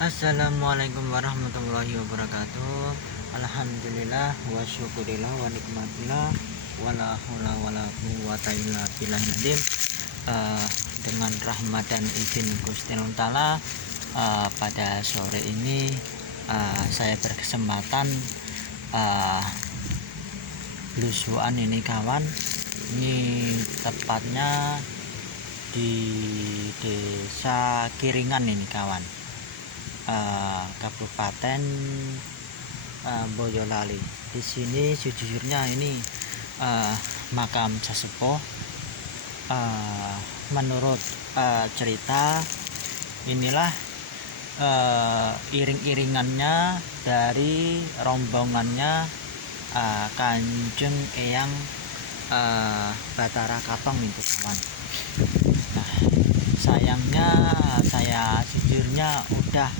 Assalamualaikum warahmatullahi wabarakatuh. Alhamdulillah wa syukurillah wa nikmatillah wala haula wala quwwata illa billahil azim. Dengan rahmat dan izin Gusti Allah Ta'ala, pada sore ini saya berkesempatan belusuan ini kawan. Ini tepatnya di Desa Kiringan ini kawan, Kabupaten Boyolali. Di sini sejujurnya ini makam sesepuh. Menurut cerita, inilah iring-iringannya dari rombongannya Kanjeng Eyang Batara Katong itu kawan. Nah, sayangnya saya sejujurnya udah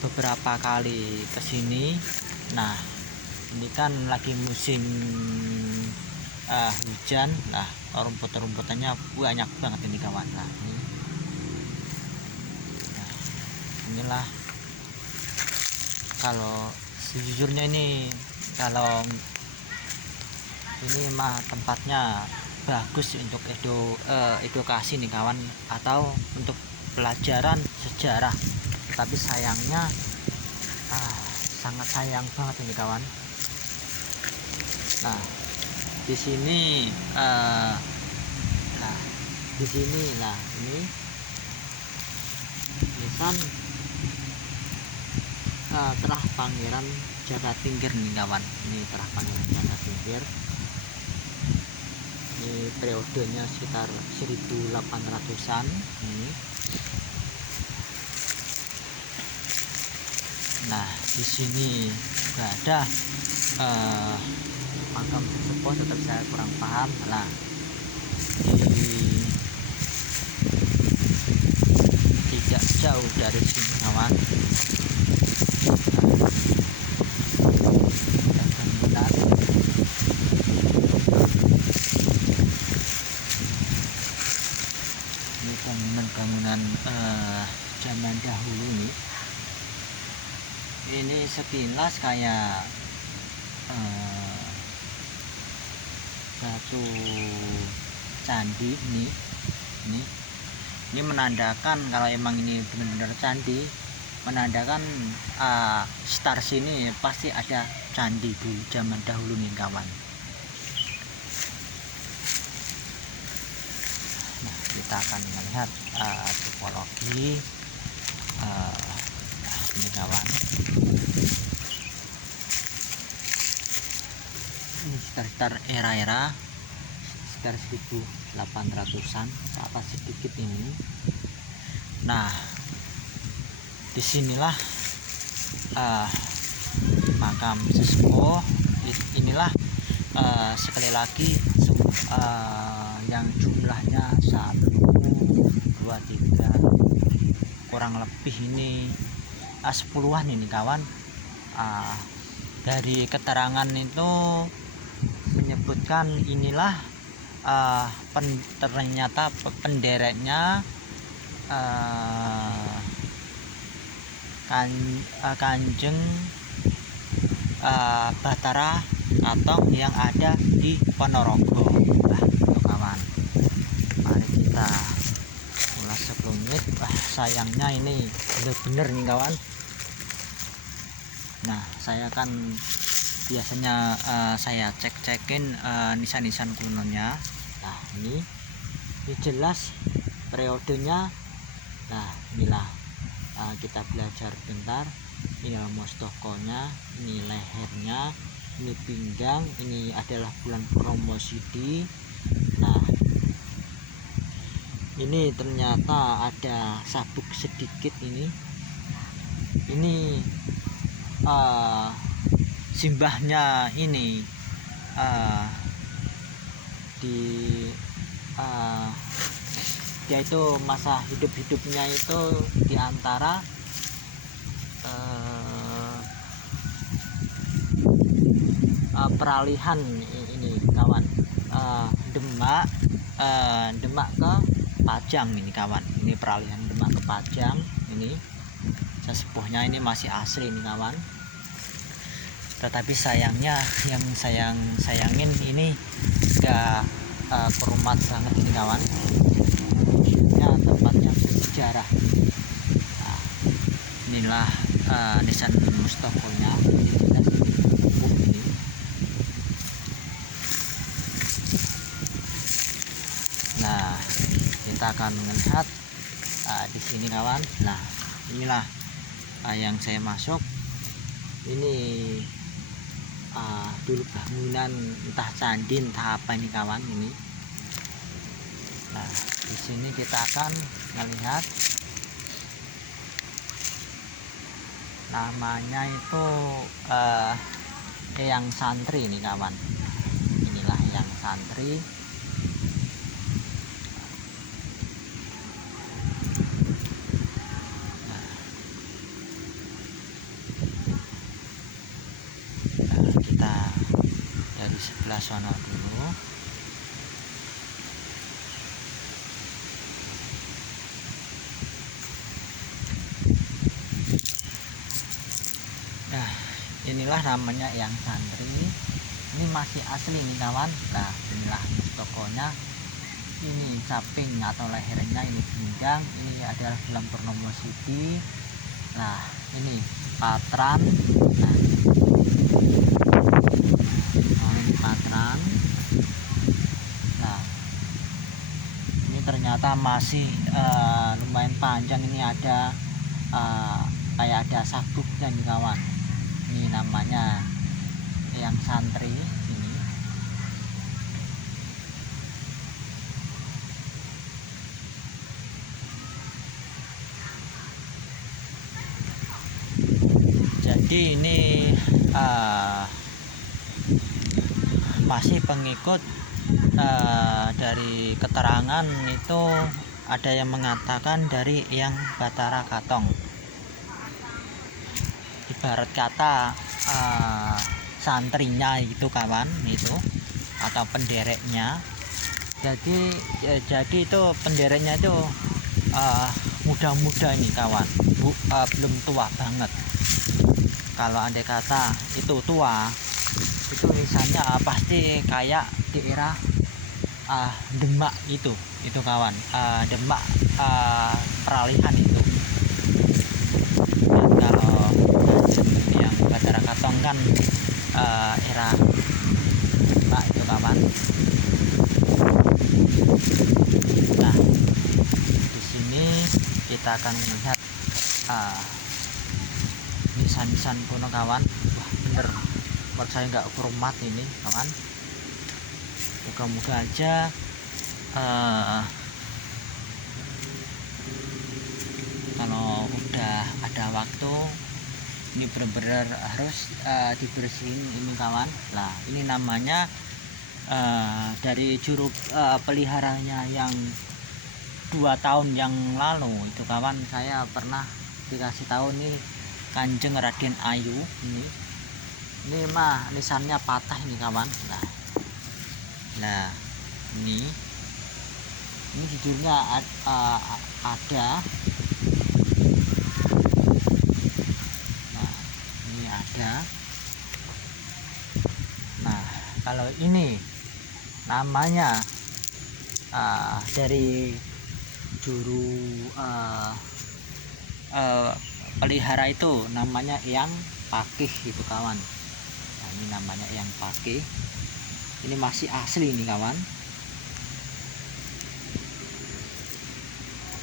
beberapa kali kesini. Nah, ini kan lagi musim hujan. Nah, rumput-rumputannya banyak banget ini kawan. Nah, inilah kalau sejujurnya kalau ini mah tempatnya bagus untuk edukasi nih kawan, atau untuk pelajaran sejarah. Tapi sayangnya sangat sayang banget ini kawan. Nah, di sini ini nisan Terah Pangeran Jakatingkir nih kawan. Ini Terah Pangeran Jakatingkir. Ini periodenya sekitar 1800-an ini. Nah, di sini juga ada makam sesepuh, tetap saya kurang paham. Nah, tidak jauh dari sini kawan. Ini bangunan-bangunan zaman dahulu nih. Ini sekilas kayak satu candi ini menandakan kalau emang ini benar-benar candi, menandakan sekitar sini pasti ada candi dulu zaman dahulu nih kawan. Nah, kita akan melihat tipologi ini kawan. Ini sekitar era sekitar 1800-an ke atas sedikit ini. Nah, disinilah makam sesepuh. Inilah sekali lagi yang jumlahnya 1, 2, 3 kurang lebih ini 10-an ini kawan. Dari keterangan itu menyebutkan inilah ternyata pendereknya Kanjeng Batara Katong yang ada di Ponorogo. Nah, itu kawan, mari kita ulas sebelumnya. Sayangnya ini bener-bener nih kawan. Nah, saya kan biasanya saya cek-cekin nisan-nisan kunonya. Nah, ini jelas periodenya. Nah, inilah kita belajar bentar. Ini mostokonya, ini lehernya, ini pinggang, ini adalah bulan Puromosidi. Nah, ini ternyata ada sabuk sedikit ini simbahnya ini dia itu masa hidupnya itu diantara peralihan ini kawan, Demak ke Pajang ini kawan. Ini peralihan Demak ke Pajang. Ini sesepuhnya ini masih asli ini kawan. Tetapi sayangnya yang sayangin ini gak kerumat banget ini kawan. Ini tempatnya bersejarah. Nah, inilah nisan mustokonya. Ini. Nah, kita akan melihat di sini kawan. Nah, inilah yang saya masuk. Ini dulu bangunan entah candi entah apa ini kawan ini. Nah, di sini kita akan melihat namanya itu Eyang Santri ini kawan. Inilah Eyang Santri. Kita dari sebelah sana dulu. Nah, inilah namanya Eyang Santri. Ini masih asli nih kawan. Nah, inilah tokonya. Ini samping atau lehernya ini pinggang. Ini adalah gelang Purnomo Siti. Nah, ini patran. Nah, ini patran. Nah, ini ternyata masih lumayan panjang. Ini ada kayak ada sabuknya nih kawan. Ini namanya Eyang Santri ini. Jadi ini masih pengikut dari keterangan itu ada yang mengatakan dari Eyang Batara Katong. Ibarat kata santrinya itu kawan itu atau pendereknya. Jadi itu pendereknya itu muda-muda ini kawan, belum tua banget. Kalau andai kata itu tua, itu misalnya pasti kayak di era Demak itu kawan, Demak peralihan itu. Dan kalau yang Batara Katong kan era Demak itu kawan. Nah, di sini kita akan melihat nisan-nisan kuno kawan. Wah, bener, menurut saya nggak kerumat ini kawan. Moga-moga aja kalau udah ada waktu ini benar-benar harus dibersihin ini kawan. Nah, ini namanya dari juru peliharanya yang 2 tahun yang lalu itu kawan, saya pernah dikasih tahu nih Kanjeng Raden Ayu ini mah nisannya patah ini kawan. Nah ini judulnya ada. Nah, ini ada. Nah, kalau ini namanya dari juru pelihara itu namanya Eyang Pakih itu kawan. Nah, ini namanya Eyang Pakih. Ini masih asli nih kawan.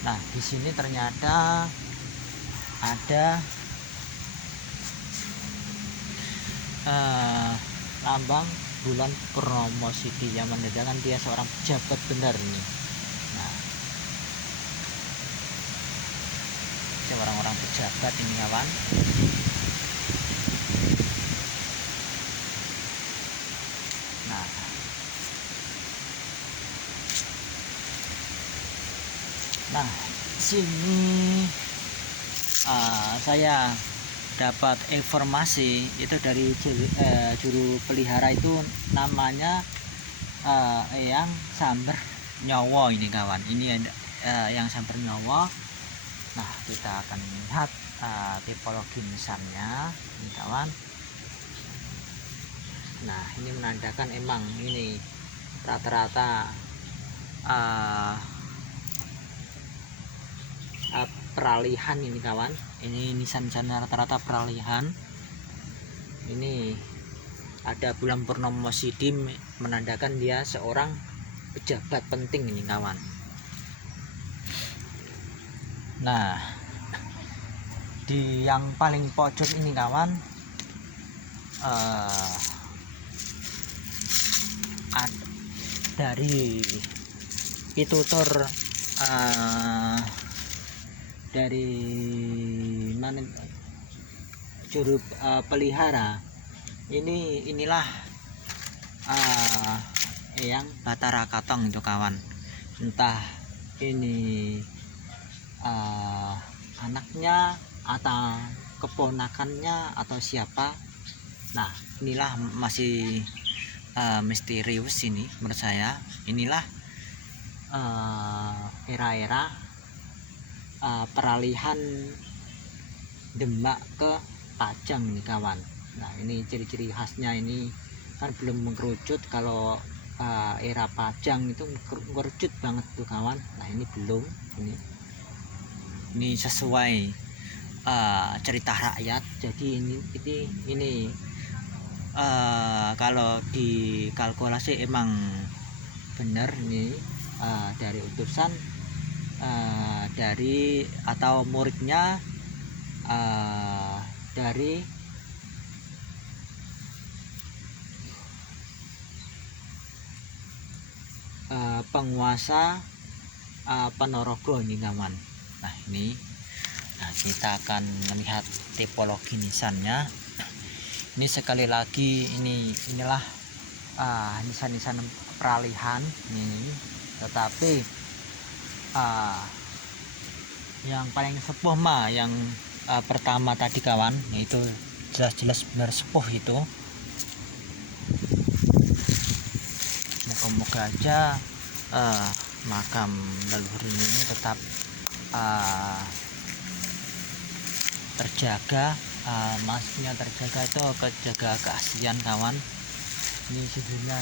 Nah, di sini ternyata ada lambang bulan Purnomo Siti yang menandakan dia seorang pejabat benar nih. Nah, orang-orang pejabat ini kawan. Nah, sini saya dapat informasi itu dari juru pelihara itu namanya Eyang Samber Nyowo ini kawan. Ini yang Sampur Nyawa. Nah, kita akan melihat tipologi nisannya ini kawan. Nah, ini menandakan emang ini rata-rata peralihan ini kawan. Ini nisan-nisannya rata-rata peralihan. Ini ada bulan purnama sidim, menandakan dia seorang pejabat penting ini kawan. Nah, di yang paling pojok ini kawan, dari pitutur dari mana juru pelihara inilah yang Batara Katong itu kawan. Entah ini anaknya atau keponakannya atau siapa. Nah, inilah masih misterius ini menurut saya. Inilah era-era peralihan Demak ke Pajang ini kawan. Nah, ini ciri-ciri khasnya ini kan belum mengerucut. Kalau era Pajang itu mengerucut banget tuh kawan. Nah, ini belum. Ini sesuai cerita rakyat. Jadi ini kalau dikalkulasi emang benar ini dari utusan dari atau muridnya dari penguasa Ponorogo ini kawan. Nah, kita akan melihat tipologi nisannya. Ini sekali lagi inilah nisan-nisan peralihan ini, tetapi yang paling sepuh yang pertama tadi kawan, itu jelas-jelas benar sepuh itu. Moga-moga aja makam leluhur ini tetap terjaga, maksudnya terjaga itu kejaga keaslian kawan. Ini sebenarnya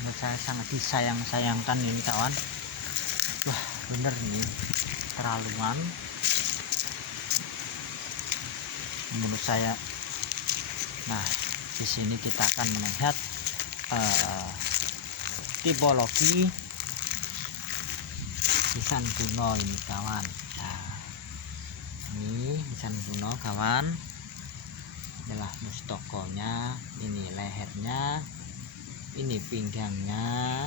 menurut saya sangat disayangkan ini kawan. Wah, bener nih, terlaluan menurut saya. Nah, di sini kita akan melihat tipologi nisan kuno ini kawan. Nah, ini nisan kuno kawan. Inilah mustokonya, ini lehernya, ini pinggangnya.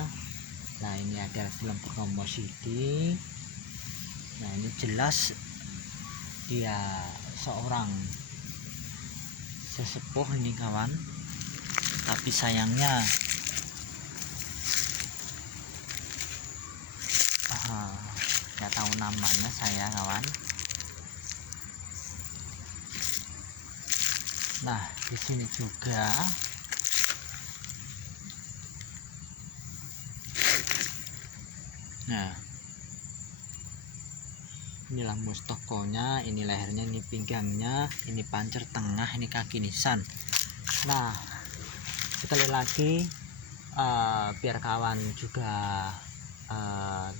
Nah, ini adalah bulan purnama sidim. Nah, ini jelas dia seorang sesepuh ini kawan. Tapi sayangnya nggak tahu namanya saya kawan. Nah, di sini juga inilah mustokonya, ini lehernya, ini pinggangnya, ini pancer tengah, ini kaki nisan. Nah, sekali lagi biar kawan juga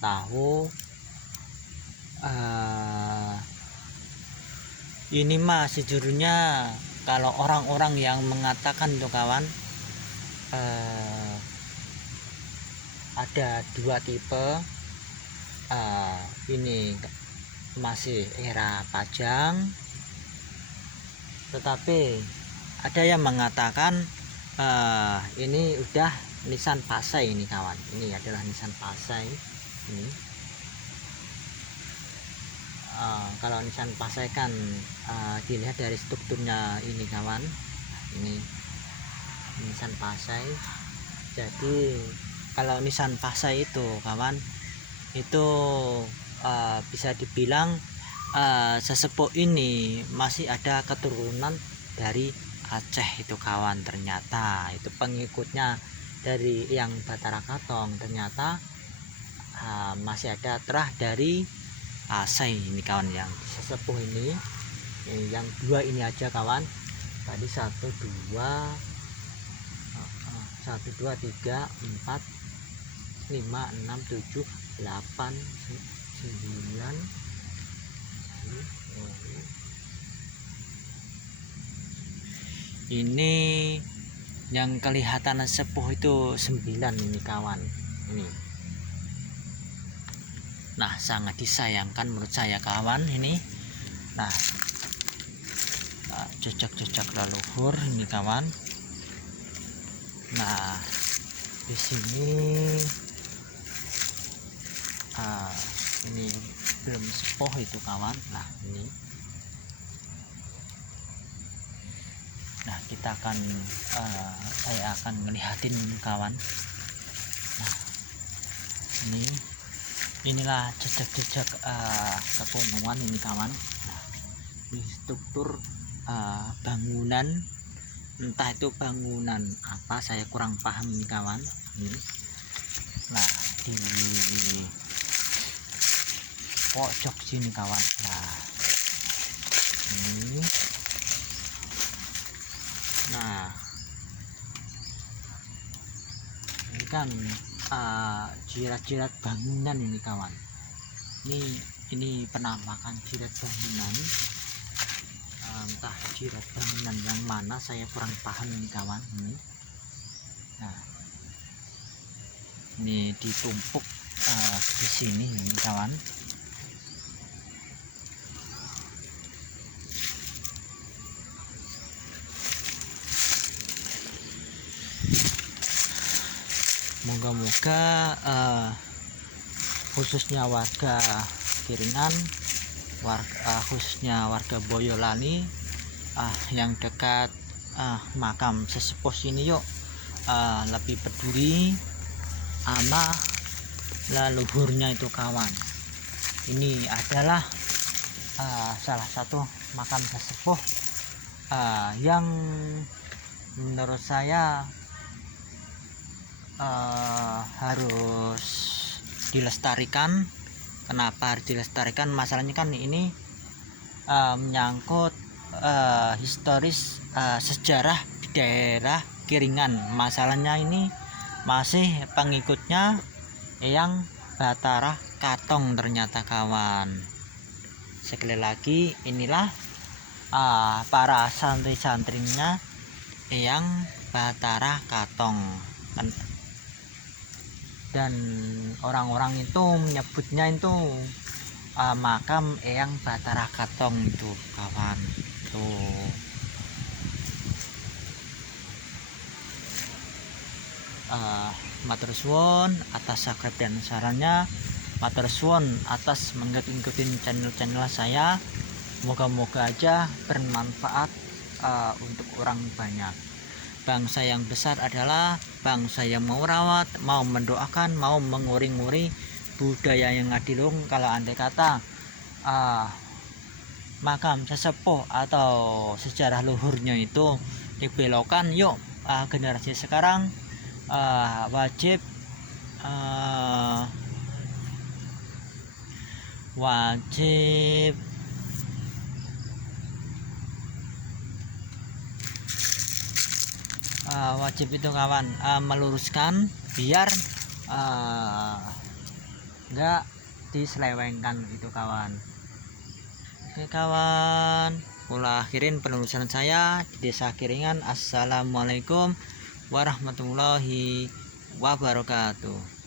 tahu, ini mah sejujurnya kalau orang-orang yang mengatakan tuh kawan, ada dua tipe. Ini masih era Pajang, tetapi ada yang mengatakan ini udah nisan Pasai ini kawan. Ini adalah nisan Pasai ini. Kalau nisan Pasai kan dilihat dari strukturnya ini kawan. Ini nisan Pasai. Jadi kalau nisan Pasai itu kawan, itu bisa dibilang sesepuh ini masih ada keturunan dari Aceh itu kawan. Ternyata itu pengikutnya dari yang Batara Katong, ternyata masih ada terah dari Asai ini kawan, yang sesepuh ini. Yang dua ini aja kawan. Tadi 1 2 3 4 5 6 7 8 9. Ini yang kelihatan sepuh itu 9 ini kawan ini. Nah, sangat disayangkan menurut saya kawan ini. Nah, jejak-jejak leluhur ini kawan. Nah, di sini ini belum sepuh itu kawan. Nah, ini. Nah, kita akan saya akan melihatin kawan. Nah, inilah jejak-jejak kepunungan ini kawan. Nah, di struktur bangunan, entah itu bangunan apa, saya kurang paham ini kawan. Ini. Nah, di pojok sini kawan. Nah, ini. Nah, ini kan jirat-jirat bangunan ini kawan. Ini penampakan jirat bangunan. Entah jirat bangunan yang mana, saya kurang paham ini kawan. Ini. Nah, ini ditumpuk di sini ini kawan. Moga-moga khususnya warga Kiringan, khususnya warga Boyolali yang dekat makam sesepuh sini yuk lebih peduli sama leluhurnya itu kawan. Ini adalah salah satu makam sesepuh yang menurut saya harus dilestarikan. Kenapa harus dilestarikan? Masalahnya kan ini menyangkut historis sejarah di daerah Kiringan. Masalahnya ini masih pengikutnya Eyang Batara Katong ternyata kawan. Sekali lagi, inilah para santri-santrinya Eyang Batara Katong. Dan orang-orang itu menyebutnya itu makam Eyang Batara Katong itu kawan. Tuh. Matur suwun atas subscribe dan sarannya. Matur suwun atas mengikuti channel saya. Moga-moga aja bermanfaat untuk orang banyak. Bangsa yang besar adalah bangsa yang mau rawat, mau mendoakan, mau menguri-nguri budaya yang adilung. Kalau andai kata makam sesepuh atau sejarah luhurnya itu dibelokkan, yuk generasi sekarang wajib itu kawan meluruskan biar enggak diselewengkan itu kawan. Oke kawan, pula akhirin penelusuran saya di Desa Kiringan. Assalamualaikum warahmatullahi wabarakatuh.